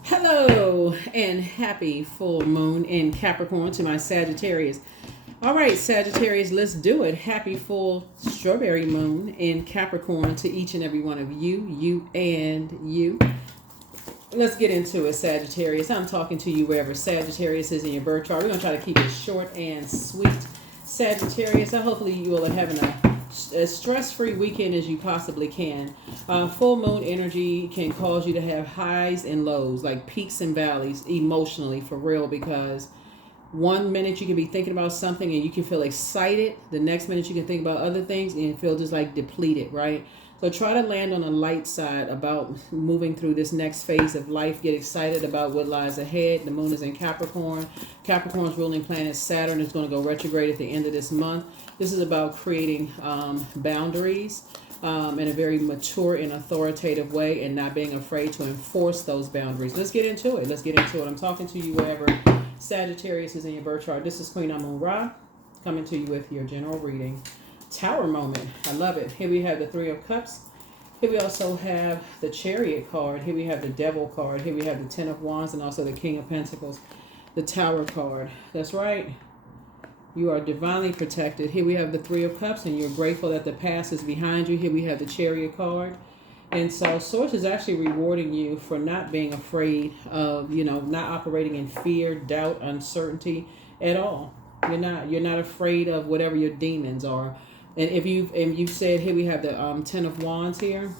Hello and happy full moon in Capricorn to my Sagittarius. All right, Sagittarius, let's do it. Happy full strawberry moon in Capricorn to each and every one of you, and you. Let's get into it, Sagittarius. I'm talking to you wherever Sagittarius is in your birth chart. We're going to try to keep it short and sweet. Sagittarius, hopefully you all are having as stress-free weekend as you possibly can. Full moon energy can cause you to have highs and lows, like peaks and valleys emotionally, for real, because one minute you can be thinking about something and you can feel excited. The next minute you can think about other things and feel just like depleted, right? So try to land on the light side about moving through this next phase of life. Get excited about what lies ahead. The moon is in Capricorn. Capricorn's ruling planet Saturn is going to go retrograde at the end of this month. This is about creating boundaries in a very mature and authoritative way, and not being afraid to enforce those boundaries. Let's get into it. I'm talking to you wherever Sagittarius is in your birth chart. This is Queen Amun Ra coming to you with your general reading. Tower moment. I love it. Here we have the Three of Cups. Here we also have the Chariot card. Here we have the Devil card. Here we have the Ten of Wands and also the King of Pentacles. The Tower card. That's right. You are divinely protected. Here we have the Three of Cups, and you're grateful that the past is behind you. Here we have the Chariot card. And so Source is actually rewarding you for not being afraid of, not operating in fear, doubt, uncertainty at all. You're not afraid of whatever your demons are. And if you've said, here we have the Ten of Wands here,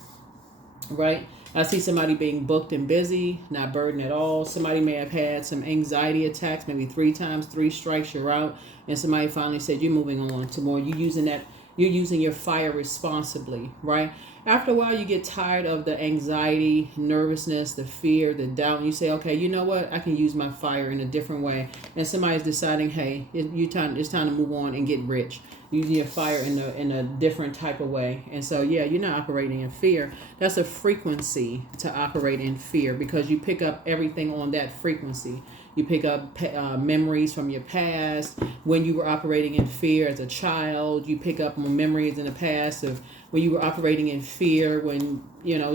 right? I see somebody being booked and busy, not burdened at all. Somebody may have had some anxiety attacks, maybe 3 times, 3 strikes, you're out. And somebody finally said, you're moving on to more. You're using your fire responsibly, right? After a while, you get tired of the anxiety, nervousness, the fear, the doubt, and you say, okay, you know what? I can use my fire in a different way. And somebody's deciding, hey, it's time to move on and get rich. Using your fire in a different type of way. And so, yeah, you're not operating in fear. That's a frequency to operate in fear, because you pick up everything on that frequency. You pick up memories from your past when you were operating in fear as a child. You pick up memories in the past of when you were operating in fear, when,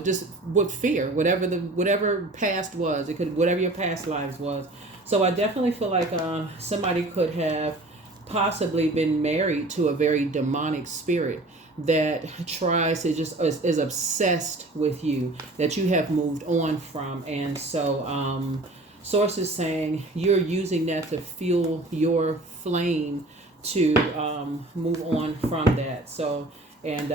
just with fear, whatever past was. Whatever your past lives was. So I definitely feel like somebody could have possibly been married to a very demonic spirit that tries to just is obsessed with you, that you have moved on from. And so Source is saying you're using that to fuel your flame to move on from that. So, and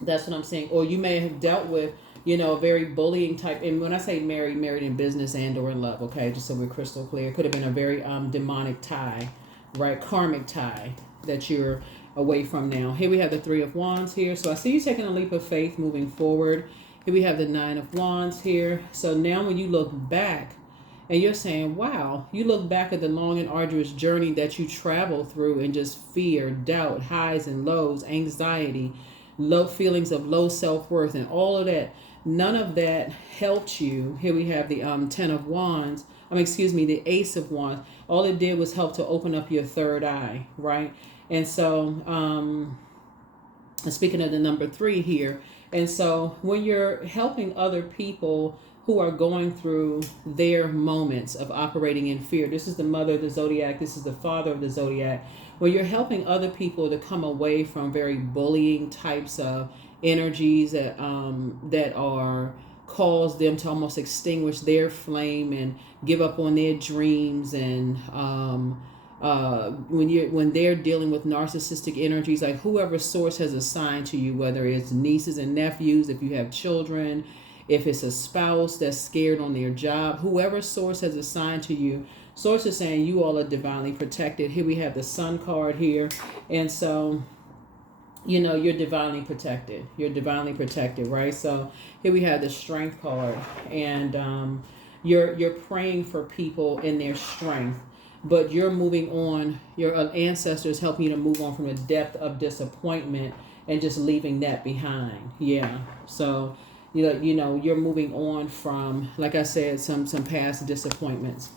that's what I'm saying. Or you may have dealt with, a very bullying type. And when I say married in business and or in love, okay, just so we're crystal clear, it could have been a very demonic tie, right? Karmic tie that you're away from now. Here we have the Three of Wands here. So I see you taking a leap of faith moving forward. Here we have the Nine of Wands here. So now when you look back and you're saying, wow, you look back at the long and arduous journey that you traveled through, and just fear, doubt, highs and lows, anxiety, low feelings of low self-worth and all of that. None of that helped you. Here we have the Ten of Wands. The Ace of Wands. All it did was help to open up your third eye, right? And so, speaking of the number 3 here, and so when you're helping other people who are going through their moments of operating in fear, this is the mother of the zodiac, this is the father of the zodiac, when you're helping other people to come away from very bullying types of energies that are cause them to almost extinguish their flame and give up on their dreams. And when they're dealing with narcissistic energies, like whoever Source has assigned to you, whether it's nieces and nephews, if you have children, if it's a spouse that's scared on their job, whoever Source has assigned to you, Source is saying you all are divinely protected. Here we have the Sun card here. And so, you're divinely protected. You're divinely protected, right? So here we have the Strength card. And you're praying for people in their strength, but you're moving on. Your ancestors helping you to move on from the depth of disappointment and just leaving that behind. Yeah. So you're moving on from, like I said, some past disappointments.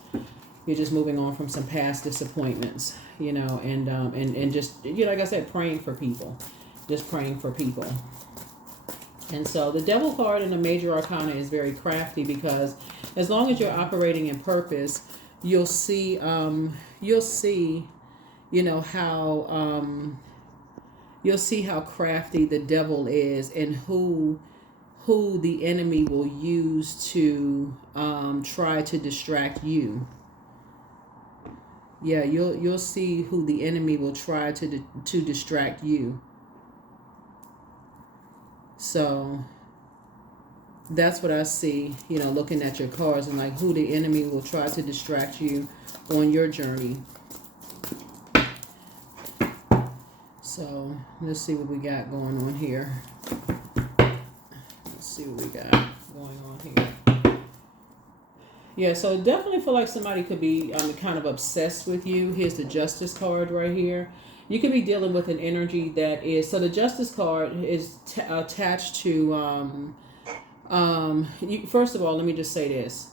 You're just moving on from some past disappointments, and just, like I said, praying for people. Just praying for people. And so the devil card in the major arcana is very crafty, because as long as you're operating in purpose, you'll see, you know, you'll see how crafty the devil is, and who the enemy will use to try to distract you. Yeah, you'll see who the enemy will try to distract you. So that's what I see, you know, looking at your cards, and like who the enemy will try to distract you on your journey. So let's see what we got going on here. Let's see what we got going on here. Yeah, so definitely feel like somebody could be kind of obsessed with you. Here's the Justice card right here. You could be dealing with an energy that is, so the Justice card is attached to, first of all, let me just say this.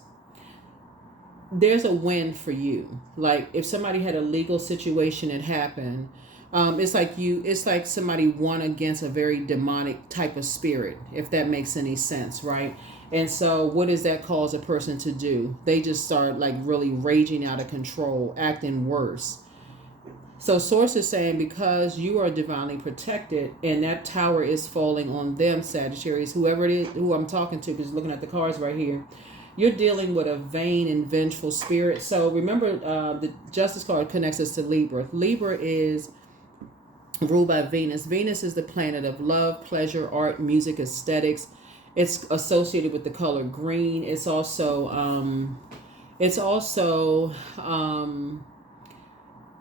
There's a win for you. Like if somebody had a legal situation that happened, it's like somebody won against a very demonic type of spirit, if that makes any sense, right? And so what does that cause a person to do? They just start like really raging out of control, acting worse. So Source is saying, because you are divinely protected and that tower is falling on them, Sagittarius, whoever it is, who I'm talking to, because looking at the cards right here, you're dealing with a vain and vengeful spirit. So remember, the Justice card connects us to Libra. Libra is ruled by Venus. Venus is the planet of love, pleasure, art, music, aesthetics. It's associated with the color green. It's also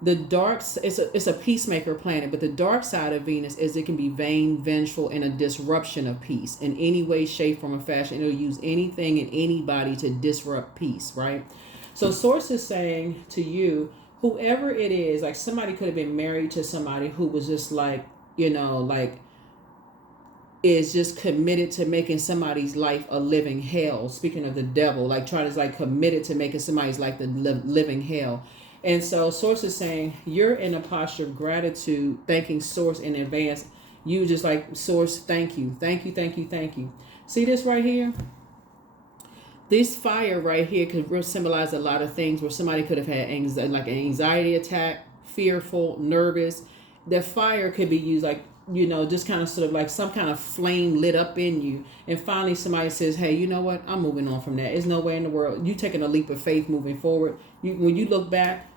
the dark. It's a peacemaker planet, but the dark side of Venus is it can be vain, vengeful, and a disruption of peace in any way, shape, form, or fashion. It'll use anything and anybody to disrupt peace, right? So Source is saying to you, whoever it is, like somebody could have been married to somebody who was just like, you know, like is just committed to making somebody's life a living hell. Speaking of the devil, like trying to like committed to making somebody's life the living hell. And so Source is saying you're in a posture of gratitude, thanking Source in advance. You just like, Source, thank you, thank you, thank you, thank you. See this right here? This fire right here could symbolize a lot of things where somebody could have had like an anxiety attack, fearful, nervous. The fire could be used like, you know, just kind of sort of like some kind of flame lit up in you. And finally somebody says, hey, you know what? I'm moving on from that. There's no way in the world. You taking a leap of faith moving forward. When you look back,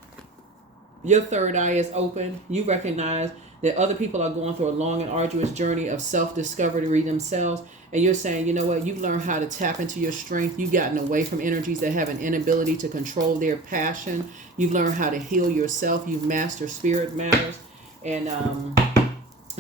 your third eye is open. You recognize that other people are going through a long and arduous journey of self-discovery themselves. And you're saying, you know what? You've learned how to tap into your strength. You've gotten away from energies that have an inability to control their passion. You've learned how to heal yourself. You've mastered spirit matters. And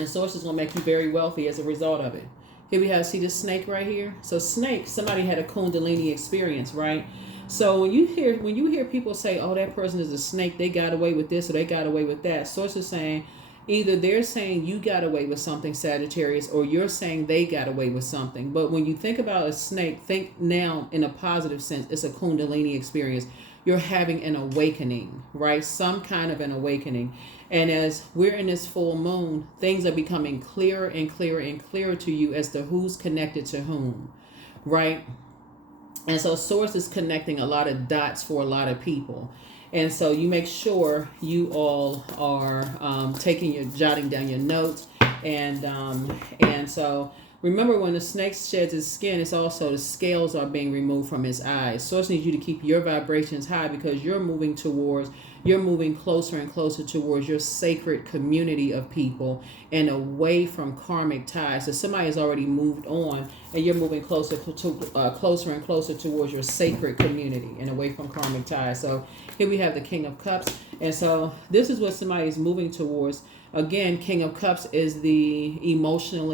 Source is going to make you very wealthy as a result of it. Here we have, see this snake right here? So snake, somebody had a Kundalini experience, right? So when you hear people say, oh, that person is a snake, they got away with this or they got away with that. Source is saying, either they're saying you got away with something, Sagittarius, or you're saying they got away with something. But when you think about a snake, think now in a positive sense, it's a Kundalini experience. You're having an awakening, right? Some kind of an awakening. And as we're in this full moon, things are becoming clearer and clearer and clearer to you as to who's connected to whom, right? And so Source is connecting a lot of dots for a lot of people. And so you make sure you all are jotting down your notes. And so remember, when the snake sheds its skin, it's also the scales are being removed from its eyes. Source needs you to keep your vibrations high, because you're moving closer and closer towards your sacred community of people and away from karmic ties. So somebody has already moved on, and you're moving closer and closer towards your sacred community and away from karmic ties. So here we have the King of Cups. And so this is what somebody is moving towards. Again, King of Cups is the emotional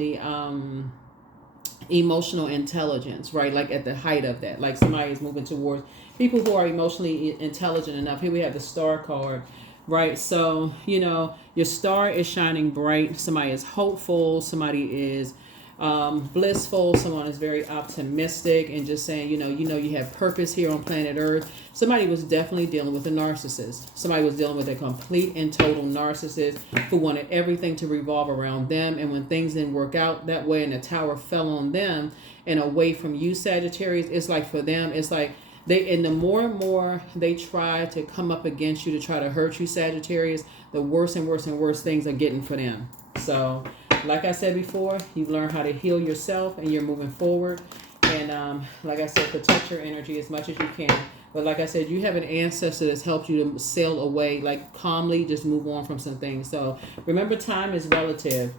intelligence, right? Like at the height of that, like somebody is moving towards people who are emotionally intelligent enough. Here we have the Star card, right? So, you know, your star is shining bright. Somebody is hopeful. Somebody is blissful. Someone is very optimistic and just saying, you have purpose here on planet Earth. Somebody was definitely dealing with a narcissist. Somebody was dealing with a complete and total narcissist who wanted everything to revolve around them. And when things didn't work out that way and the tower fell on them and away from you, Sagittarius, it's like for them, it's like and the more and more they try to come up against you to try to hurt you, Sagittarius, the worse and worse and worse things are getting for them. So, like I said before, you've learned how to heal yourself and you're moving forward. And like I said, protect your energy as much as you can. But like I said, you have an ancestor that's helped you to sail away, like calmly just move on from some things. So remember, time is relative.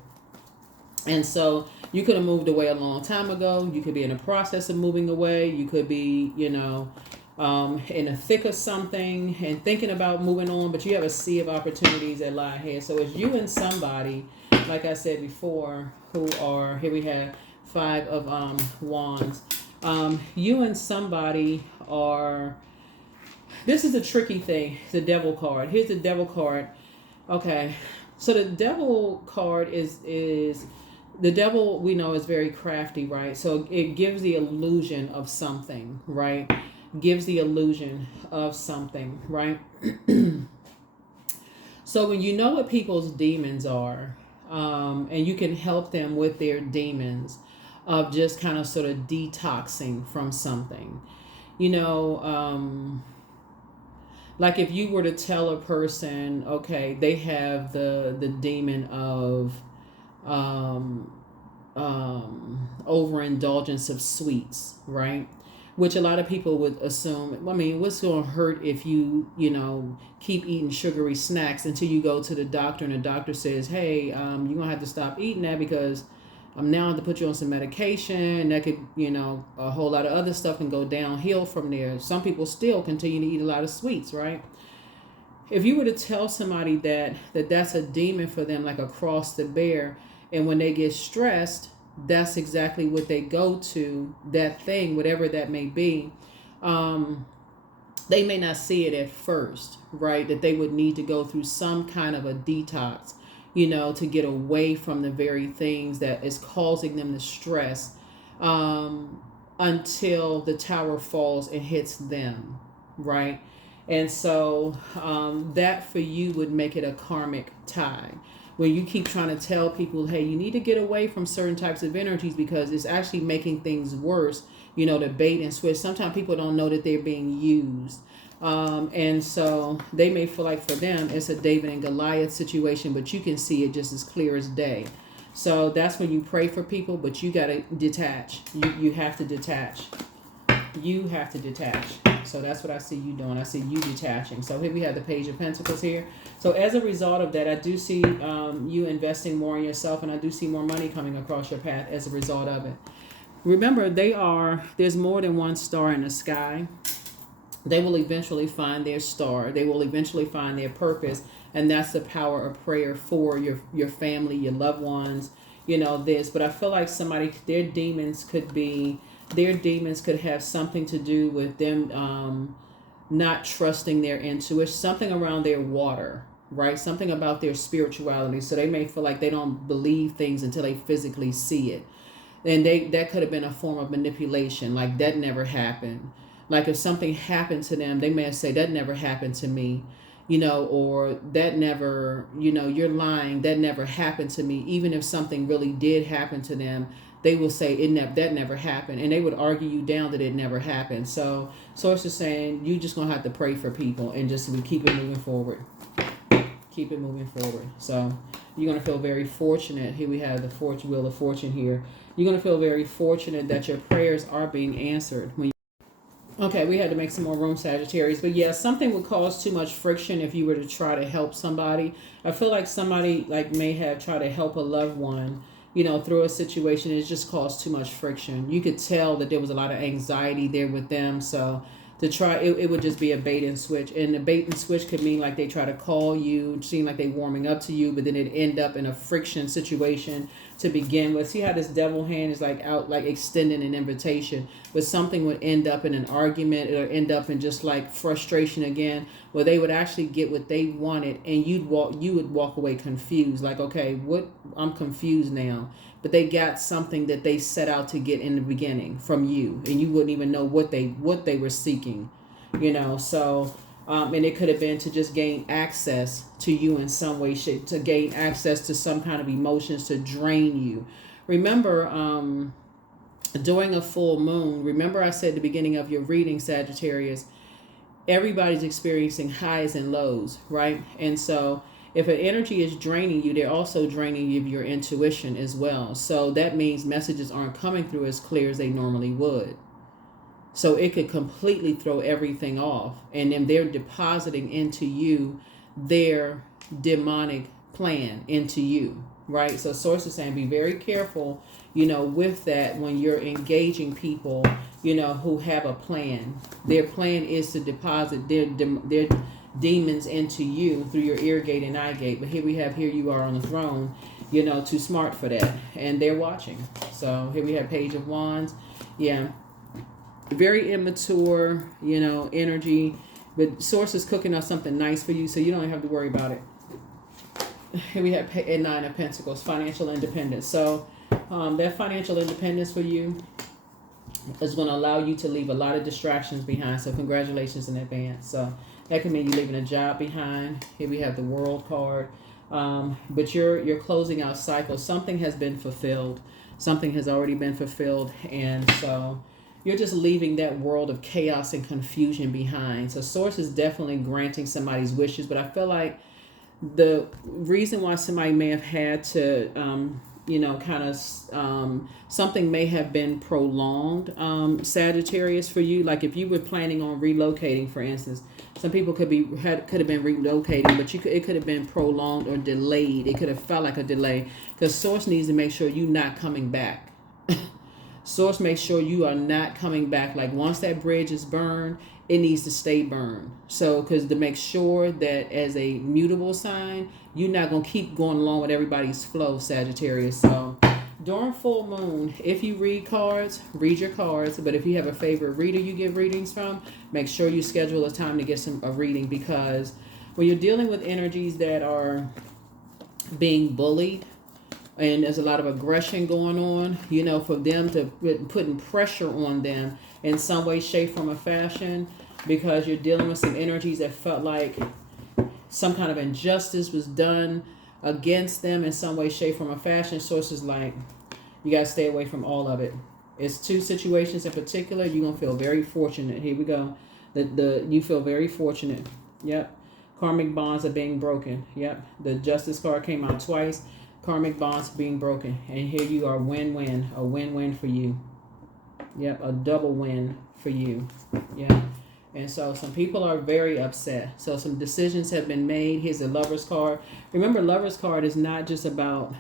And so you could have moved away a long time ago. You could be in the process of moving away. You could be, in the thick of something and thinking about moving on, but you have a sea of opportunities that lie ahead. So it's you and somebody, like I said before, who are, here we have 5 of wands. You and somebody are, this is a tricky thing, the devil card. Here's the devil card. Okay, so the devil card is the devil, we know, is very crafty, right? So it gives the illusion of something, right? Gives the illusion of something, right? So when you know what people's demons are, and you can help them with their demons of just kind of sort of detoxing from something, like if you were to tell a person, okay, they have the demon of overindulgence of sweets, right? Which a lot of people would assume, I mean, what's going to hurt if you, keep eating sugary snacks until you go to the doctor and the doctor says, hey, you're going to have to stop eating that because I'm now going to put you on some medication. That could, a whole lot of other stuff can go downhill from there. Some people still continue to eat a lot of sweets, right? If you were to tell somebody that's a demon for them, like a cross to bear, and when they get stressed, that's exactly what they go to, that thing, whatever that may be. They may not see it at first, right? That they would need to go through some kind of a detox, to get away from the very things that is causing them the stress, until the tower falls and hits them, right? And so that for you would make it a karmic tie. When you keep trying to tell people, hey, you need to get away from certain types of energies because it's actually making things worse, the bait and switch. Sometimes people don't know that they're being used. And so they may feel like for them, it's a David and Goliath situation, but you can see it just as clear as day. So that's when you pray for people, but you got to detach. You have to detach. You have to detach. So that's what I see you doing. I see you detaching. So here we have the Page of Pentacles here. So as a result of that, I do see you investing more in yourself, and I do see more money coming across your path as a result of it. Remember, there's more than one star in the sky. They will eventually find their star. They will eventually find their purpose. And that's the power of prayer for your family, your loved ones, this. But I feel like their demons could have something to do with them not trusting their intuition, something around their water, right? Something about their spirituality. So they may feel like they don't believe things until they physically see it. And that could have been a form of manipulation, like that never happened. Like if something happened to them, they may say that never happened to me, or that never, you're lying, that never happened to me. Even if something really did happen to them, they will say that never happened, and they would argue you down that it never happened. So it's just saying you just gonna have to pray for people and just keep it moving forward. Keep it moving forward. So you're gonna feel very fortunate. Here we have the Wheel of Fortune here. You're gonna feel very fortunate that your prayers are being answered. Okay, we had to make some more room, Sagittarius. But yeah, something would cause too much friction if you were to try to help somebody. I feel like somebody may have tried to help a loved one, through a situation. It's just caused too much friction. You could tell that there was a lot of anxiety there with them. So to try, it would just be a bait and switch. And the bait and switch could mean like they try to call you, seem like they warming up to you, but then it end up in a friction situation to begin with. See how this devil hand is out, extending an invitation, but something would end up in an argument or end up in just frustration again, where they would actually get what they wanted, and you would walk away confused. Like, okay, I'm confused now, but they got something that they set out to get in the beginning from you, and you wouldn't even know what they were seeking, So, and it could have been to just gain access to you in some way, shape, to gain access to some kind of emotions to drain you. Remember, during a full moon, remember I said at the beginning of your reading, Sagittarius, everybody's experiencing highs and lows, right? And so if an energy is draining you, they're also draining you of your intuition as well. So that means messages aren't coming through as clear as they normally would. So it could completely throw everything off. And then they're depositing into you their demonic plan into you, right? So Source is saying be very careful, with that when you're engaging people, who have a plan. Their plan is to deposit their demons into you through your ear gate and eye gate. But here you are on the throne, too smart for that. And they're watching. So here we have Page of Wands. Yeah. Very immature, energy. But Source is cooking up something nice for you, so you don't have to worry about it. Here we have Nine of Pentacles, financial independence. So that financial independence for you is going to allow you to leave a lot of distractions behind. So congratulations in advance. So that can mean you're leaving a job behind. Here we have the World card. But you're closing out cycles. Something has been fulfilled. Something has already been fulfilled. And so you're just leaving that world of chaos and confusion behind. So Source is definitely granting somebody's wishes. But I feel like the reason why somebody may have had to, something may have been prolonged, Sagittarius, for you. Like if you were planning on relocating, for instance, some people could have been relocating, but it could have been prolonged or delayed. It could have felt like a delay because Source needs to make sure you're not coming back. Source makes sure you are not coming back. Like once that bridge is burned, it needs to stay burned. So, because to make sure that as a mutable sign, you're not going to keep going along with everybody's flow, Sagittarius. So, during full moon, if you read cards, read your cards. But if you have a favorite reader you give readings from, make sure you schedule a time to get a reading, because when you're dealing with energies that are being bullied, and there's a lot of aggression going on, for them to putting pressure on them in some way, shape, form, or fashion, because you're dealing with some energies that felt like some kind of injustice was done against them in some way, shape, form, or fashion. Sources like, you got to stay away from all of it. It's two situations in particular. You're going to feel very fortunate. Here we go. You feel very fortunate. Yep. Karmic bonds are being broken. Yep. The Justice card came out twice. Karmic bonds being broken. And here you are, win-win. A win-win for you. Yep, a double win for you. Yeah. And so some people are very upset. So some decisions have been made. Here's the Lover's card. Remember, Lover's card is not just about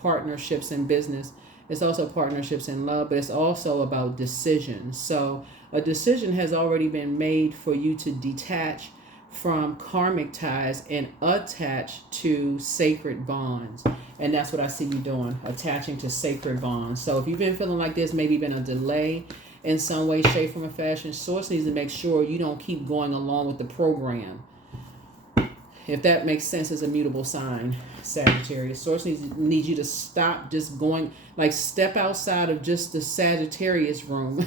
partnerships in business. It's also partnerships in love, but it's also about decisions. So a decision has already been made for you to detach from karmic ties and attach to sacred bonds. And that's what I see you doing, attaching to sacred bonds. So if you've been feeling like there's maybe been a delay in some way, shape, form, or fashion, Source needs to make sure you don't keep going along with the program. If that makes sense as a mutable sign, Sagittarius. Source needs you to stop just going, like step outside of just the Sagittarius room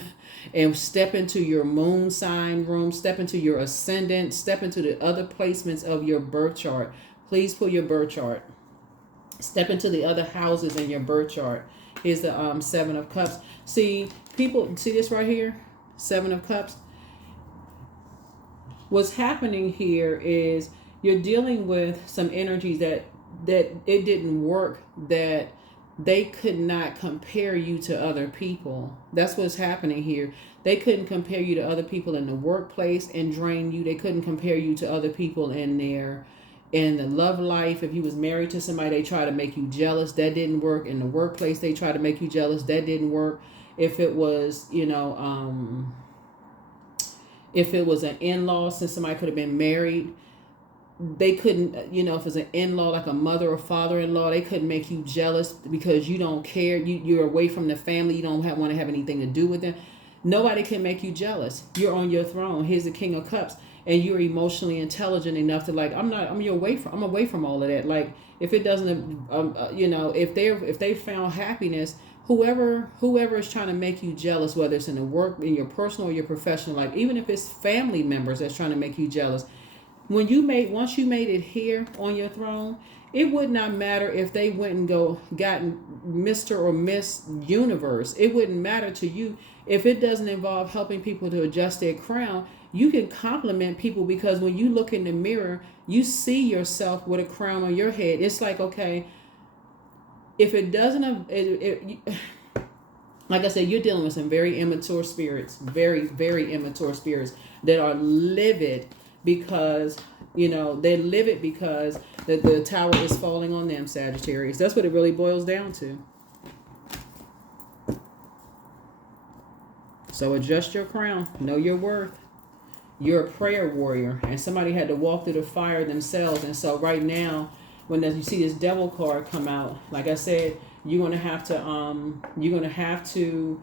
and step into your moon sign room, step into your ascendant, step into the other placements of your birth chart. Please pull your birth chart. Step into the other houses in your birth chart. Here's the Seven of Cups. See, people, see this right here? Seven of Cups. What's happening here is you're dealing with some energies that it didn't work, that they could not compare you to other people. That's what's happening here. They couldn't compare you to other people in the workplace and drain you. They couldn't compare you to other people in the love life. If you was married to somebody, they try to make you jealous. That didn't work. In the workplace, they try to make you jealous. That didn't work. If it was, if it was an in-law, since somebody could have been married, they couldn't, if it's an in-law, like a mother or father-in-law, they couldn't make you jealous because you don't care. You're away from the family. You don't want to have anything to do with them. Nobody can make you jealous. You're on your throne. Here's the King of Cups. and you're emotionally intelligent enough to like, I'm away from all of that. Like, if it doesn't, if they found happiness, whoever is trying to make you jealous, whether it's in the work, in your personal or your professional life, even if it's family members that's trying to make you jealous, once you made it here on your throne, it would not matter if they went and gotten Mr. or Miss Universe. It wouldn't matter to you if it doesn't involve helping people to adjust their crown. You can compliment people, because when you look in the mirror, you see yourself with a crown on your head. It's like, okay, if it doesn't, like I said, you're dealing with some very immature spirits, very, very immature spirits that are livid because, they're livid because the tower is falling on them, Sagittarius. That's what it really boils down to. So adjust your crown. Know your worth. You're a prayer warrior, and somebody had to walk through the fire themselves. And so right now, when you see this devil card come out, like I said, you're gonna have to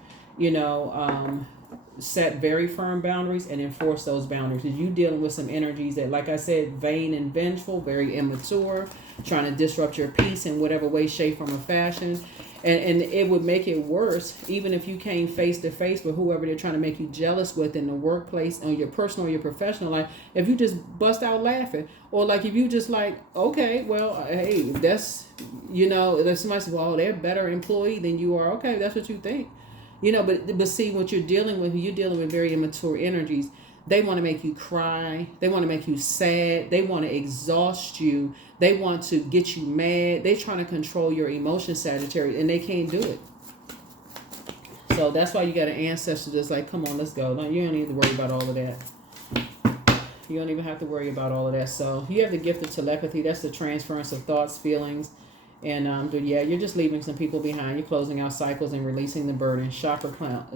set very firm boundaries and enforce those boundaries. Because you dealing with some energies that, like I said, vain and vengeful, very immature, trying to disrupt your peace in whatever way, shape, form, or fashion. And it would make it worse, even if you came face to face with whoever they're trying to make you jealous with in the workplace, on your personal or your professional life. If you just bust out laughing, or like if you just like, okay, well, hey, that's, there's somebody says, well, they're a better employee than you are. Okay, that's what you think. But see, what you're dealing with very immature energies. They want to make you cry. They want to make you sad. They want to exhaust you. They want to get you mad. They're trying to control your emotions, Sagittarius, and they can't do it. So that's why you got an ancestor that's like, come on, let's go. No, you don't need to worry about all of that. You don't even have to worry about all of that. So you have the gift of telepathy. That's the transference of thoughts, feelings. And you're just leaving some people behind. You're closing out cycles and releasing the burden. Chakra crown.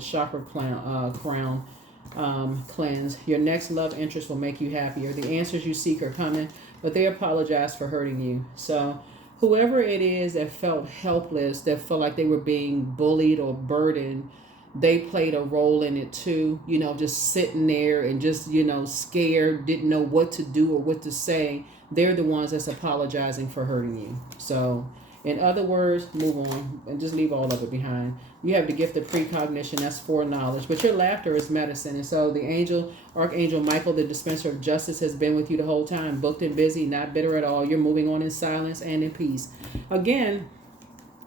Cleanse. Your next love interest will make you happier. The answers you seek are coming, but they apologize for hurting you. So whoever it is that felt helpless, that felt like they were being bullied or burdened, they played a role in it too. Just sitting there and just, scared, didn't know what to do or what to say. They're the ones that's apologizing for hurting you. So in other words, move on and just leave all of it behind. You have the gift of precognition, that's foreknowledge. But your laughter is medicine. And so the Archangel Michael, the dispenser of justice, has been with you the whole time, booked and busy, not bitter at all. You're moving on in silence and in peace. Again,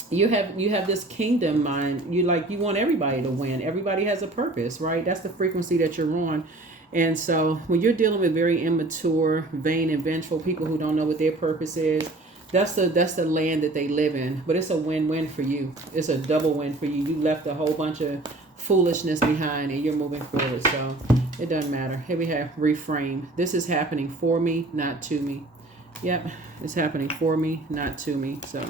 you have this kingdom mind. You want everybody to win. Everybody has a purpose, right? That's the frequency that you're on. And so when you're dealing with very immature, vain, and vengeful people who don't know what their purpose is, that's the land that they live in. But it's a win-win for you. It's a double win for you. You left a whole bunch of foolishness behind and you're moving forward. So it doesn't matter. Here we have reframe. This is happening for me, not to me. Yep, it's happening for me, not to me. So,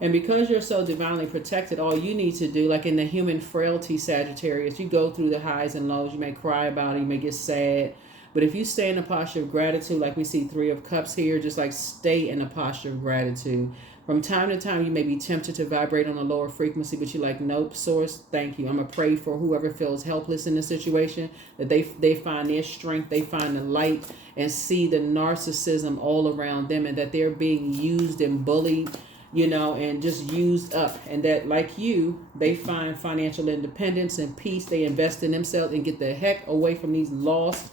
and because you're so divinely protected, all you need to do, like in the human frailty, Sagittarius, you go through the highs and lows. You may cry about it. You may get sad. But if you stay in a posture of gratitude, like we see 3 of Cups here, just like stay in a posture of gratitude. From time to time, you may be tempted to vibrate on a lower frequency, but you're like, nope, source, thank you. I'm going to pray for whoever feels helpless in this situation, that they find their strength, they find the light, and see the narcissism all around them, and that they're being used and bullied, and just used up. And that, like you, they find financial independence and peace. They invest in themselves and get the heck away from these lost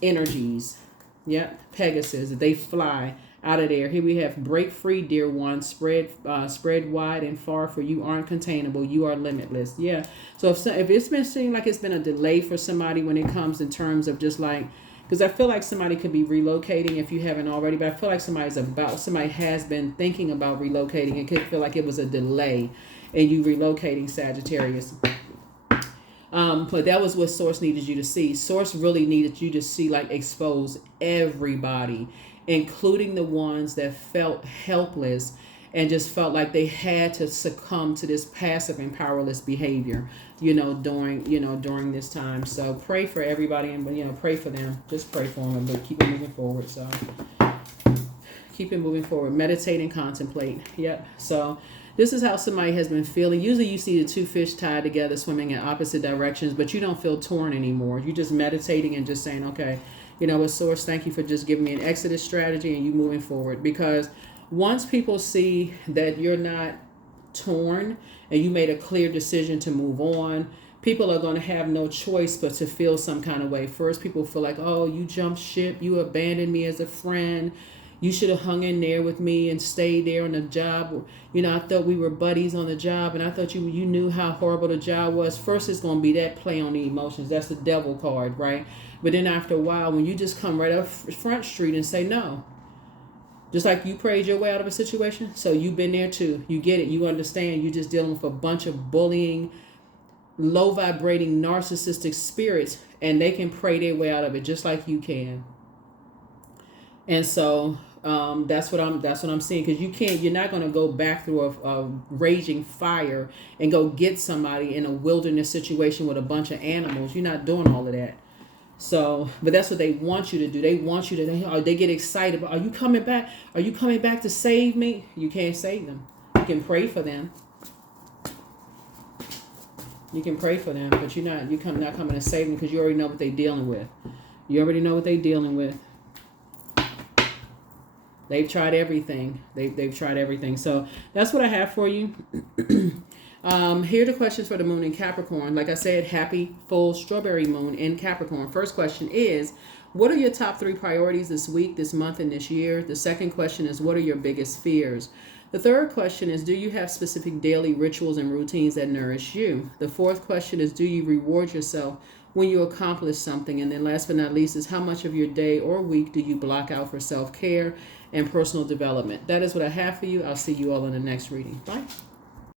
energies. Yep, Pegasus. They fly out of there. Here we have break free, dear one. Spread wide and far, for you aren't containable. You are limitless. Yeah. So if it's been seeming like it's been a delay for somebody when it comes in terms of just like, because I feel like somebody could be relocating if you haven't already, but I feel like somebody has been thinking about relocating. It could feel like it was a delay in you relocating, Sagittarius. But that was what Source needed you to see. Source really needed you to see, like, expose everybody, including the ones that felt helpless and just felt like they had to succumb to this passive and powerless behavior, during this time. So pray for everybody and, pray for them. Just pray for them, but keep it moving forward. So keep it moving forward. Meditate and contemplate. Yep. So This is how somebody has been feeling. Usually you see the two fish tied together swimming in opposite directions, but you don't feel torn anymore. You're just meditating and just saying, okay, you know what, Source, thank you for just giving me an exodus strategy and you moving forward. Because once people see that you're not torn and you made a clear decision to move on, people are going to have no choice but to feel some kind of way. First, people feel like, oh, you jumped ship, you abandoned me as a friend, you should have hung in there with me and stayed there on the job. You know, I thought we were buddies on the job, and I thought you knew how horrible the job was. First, it's going to be that play on the emotions. That's the devil card, right? But then after a while, when you just come right up Front Street and say no, just like you prayed your way out of a situation, so you've been there too. You get it. You understand. You're just dealing with a bunch of bullying, low vibrating, narcissistic spirits, and they can pray their way out of it just like you can. And so that's what I'm seeing, because you're not going to go back through a raging fire and go get somebody in a wilderness situation with a bunch of animals. You're not doing all of that. So, but that's what they want you to do. They want you to, they get excited. Are you coming back? Are you coming back to save me? You can't save them. You can pray for them. You can pray for them, but you're not coming to save them, because you already know what they're dealing with. You already know what they're dealing with. They've tried everything. They've tried everything. So that's what I have for you. Here are the questions for the moon in Capricorn. Like I said, happy full strawberry moon in Capricorn. First question is, what are your top 3 priorities this week, this month, and this year? The second question is, what are your biggest fears? The third question is, do you have specific daily rituals and routines that nourish you? The fourth question is, do you reward yourself when you accomplish something? And then last but not least is, how much of your day or week do you block out for self-care and personal development? That is what I have for you. I'll see you all in the next reading. Bye.